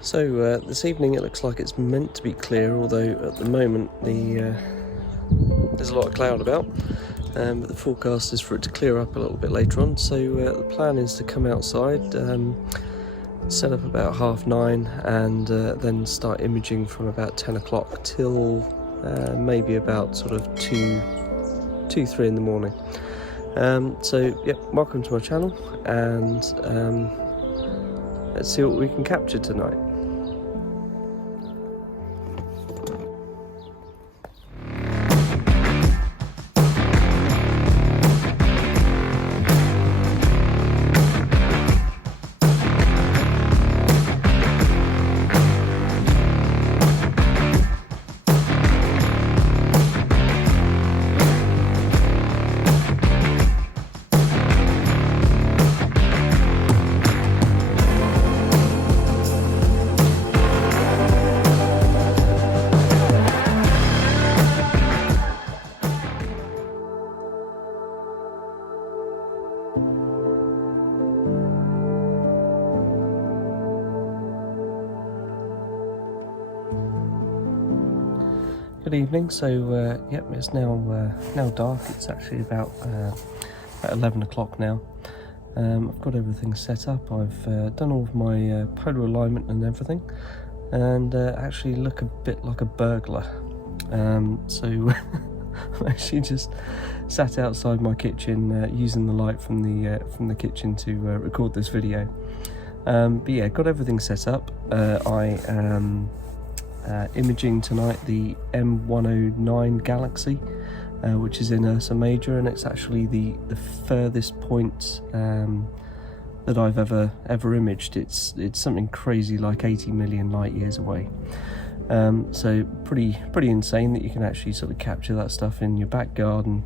So this evening it looks like it's meant to be clear, although at the moment there's a lot of cloud about, but the forecast is for it to clear up a little bit later on. So the plan is to come outside, set up about 9:30 and then start imaging from about 10 o'clock till maybe about sort of 3 in the morning. So yeah, welcome to my channel, and let's see what we can capture tonight. Good evening. So yep, it's now dark. It's actually about 11 o'clock now. I've got everything set up. I've done all of my polar alignment and everything, and actually look a bit like a burglar. So I'm actually just sat outside my kitchen using the light from the kitchen to record this video. But yeah, got everything set up. I am imaging tonight the M109 Galaxy, which is in Ursa Major, and it's actually the furthest point that I've ever imaged. It's something crazy like 80 million light years away. So pretty insane that you can actually sort of capture that stuff in your back garden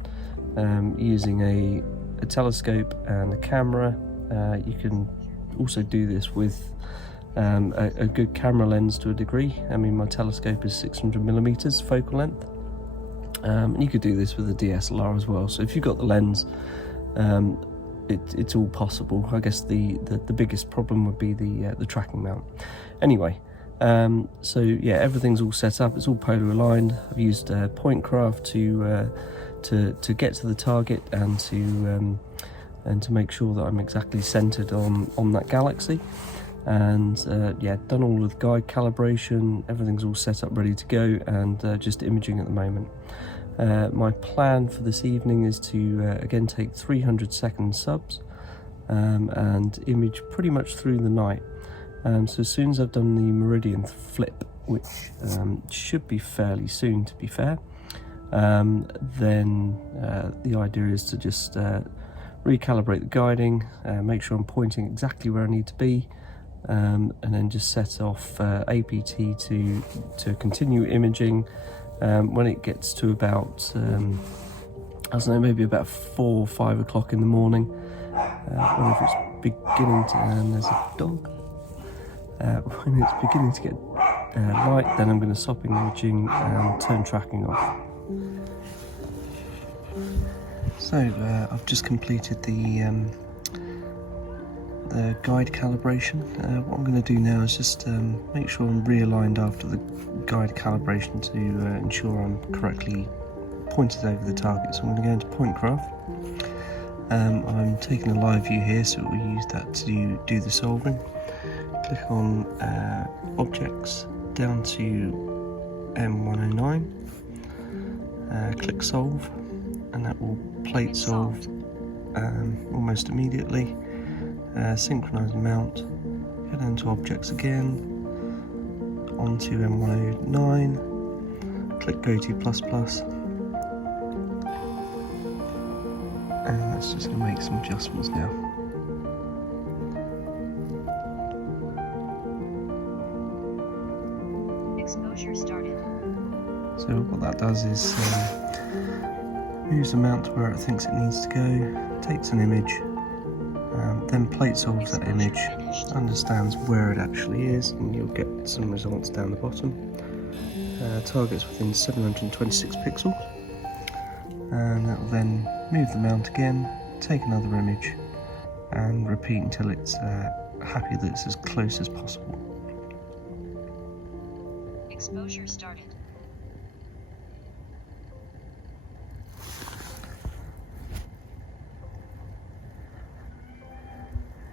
using a telescope and a camera. You can also do this with a good camera lens to a degree. I mean, my telescope is 600mm focal length, and you could do this with a DSLR as well. So if you've got the lens, it's all possible. I guess the biggest problem would be the tracking mount. Anyway, so yeah, everything's all set up. It's all polar aligned. I've used Pointcraft to get to the target and to make sure that I'm exactly centered on that galaxy. And yeah, done all of the guide calibration. Everything's all set up, ready to go, and just imaging at the moment. My plan for this evening is to again take 300-second subs and image pretty much through the night. So as soon as I've done the meridian flip, which should be fairly soon, to be fair, then the idea is to just recalibrate the guiding, make sure I'm pointing exactly where I need to be, and then just set off APT to continue imaging when it gets to about I don't know, maybe about 4 or 5 o'clock in the morning. When it's beginning to, and there's a dog. When it's beginning to get light, then I'm going to stop imaging and turn tracking off. So I've just completed the guide calibration. What I'm going to do now is just make sure I'm realigned after the guide calibration to ensure I'm correctly pointed over the target. So I'm going to go into Pointcraft. I'm taking a live view here, so we'll use that to do the solving. Click on Objects, down to M109, click Solve, and that will plate solve almost immediately. Synchronize mount, go down to Objects again, onto M109, click Go to++, and that's just going to make some adjustments now. Exposure started. So what that does is moves the mount to where it thinks it needs to go, takes an image, then plate solves that image, understands where it actually is, and you'll get some results down the bottom. Targets within 726 pixels, and that will then move the mount again, take another image, and repeat until it's happy that it's as close as possible. Exposure started.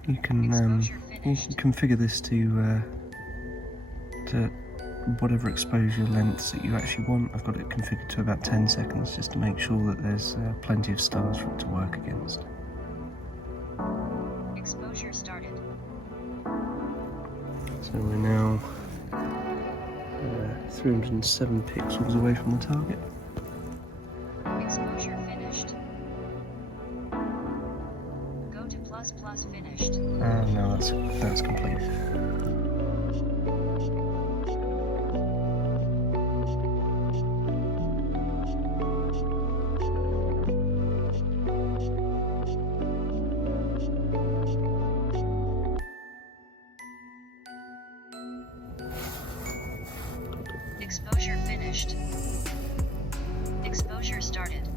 You can configure this to whatever exposure lengths that you actually want. I've got it configured to about 10 seconds just to make sure that there's plenty of stars for it to work against. Exposure started. So we're now 307 pixels away from the target. Exposure finished. Go to plus finished. No, that's complete. Exposure finished. Exposure started.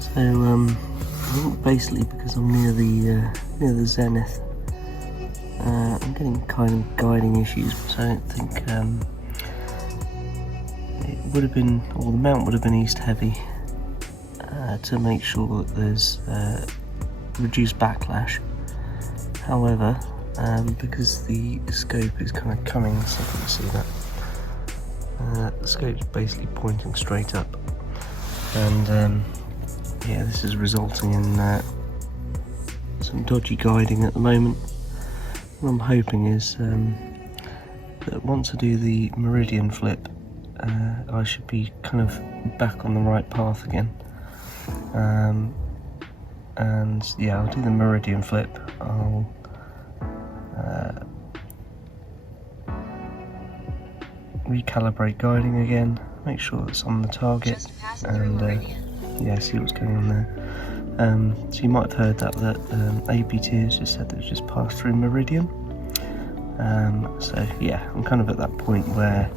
So I think basically because I'm near the zenith, I'm getting kind of guiding issues, but I don't think it would have been, or the mount would have been east heavy to make sure that there's reduced backlash. However, because the scope is kind of coming, so you can see that the scope's basically pointing straight up, and yeah, this is resulting in some dodgy guiding at the moment. What I'm hoping is that once I do the meridian flip, I should be kind of back on the right path again. And yeah, I'll do the meridian flip. I'll recalibrate guiding again, make sure it's on the target, and yeah, see what's going on there. So you might have heard that APT has just said that it's just passed through meridian. So yeah, I'm kind of at that point where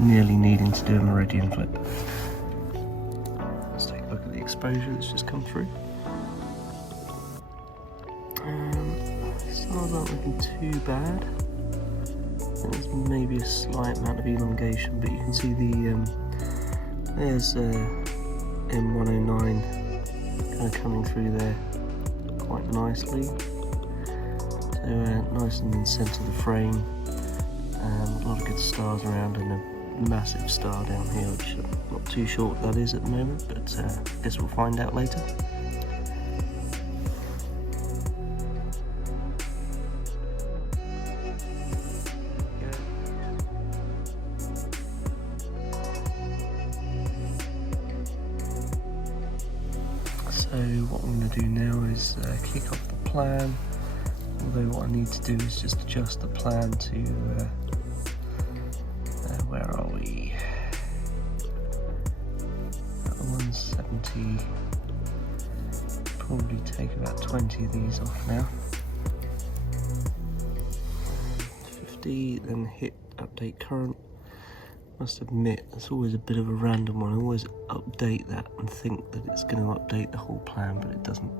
nearly needing to do a meridian flip. Let's take a look at the exposure that's just come through. Stars aren't looking too bad. I think there's maybe a slight amount of elongation, but you can see there's M109 kind of coming through there quite nicely. So nice and in the centre of the frame. A lot of good stars around, and a massive star down here, which I'm not too sure what that is at the moment, but I guess we'll find out later. So what I'm going to do now is kick off the plan, although what I need to do is just adjust the plan to, where are we, at the 170, probably take about 20 of these off now, 50, then hit update current. Must admit, it's always a bit of a random one. I always update that and think that it's going to update the whole plan, but it doesn't.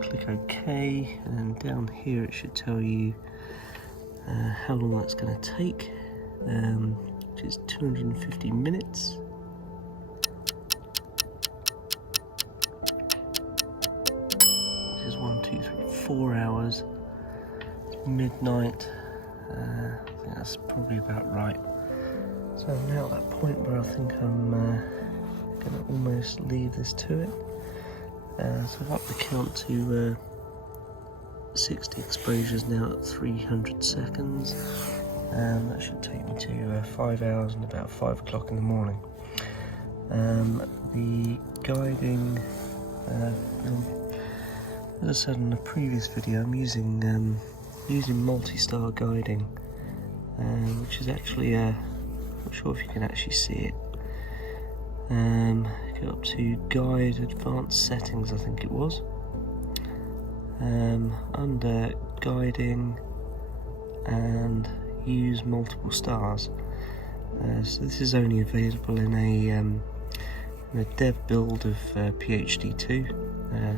Click OK, and then down here it should tell you how long that's going to take, which is 250 minutes. Which is 1, 2, 3, 4 hours. It's midnight. I think that's probably about right. So I'm now at that point where I think I'm going to almost leave this to it. So I've upped the count to 60 exposures now at 300 seconds. That should take me to 5 hours and about 5 o'clock in the morning. The guiding, as I said in the previous video, I'm using multi-star guiding, which is actually not sure if you can actually see it. Go up to guide advanced settings, I think it was. Under guiding and use multiple stars. So this is only available in a dev build of PhD2.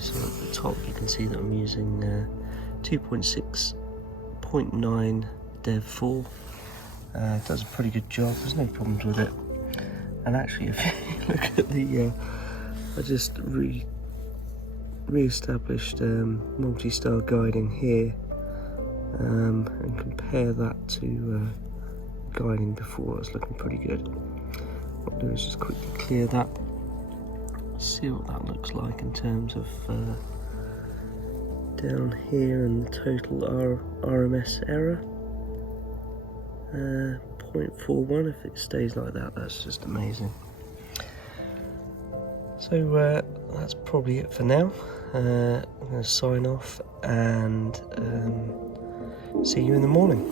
So at the top you can see that I'm using 2.6.9 dev 4. It does a pretty good job, there's no problems with it. And actually, if you look at the, I just re-established multi-star guiding here, and compare that to guiding before. It's looking pretty good. What I'll do is just quickly clear that, see what that looks like in terms of down here and the total RMS error. 0.41. If it stays like that, that's just amazing. So that's probably it for now. I'm going to sign off and see you in the morning.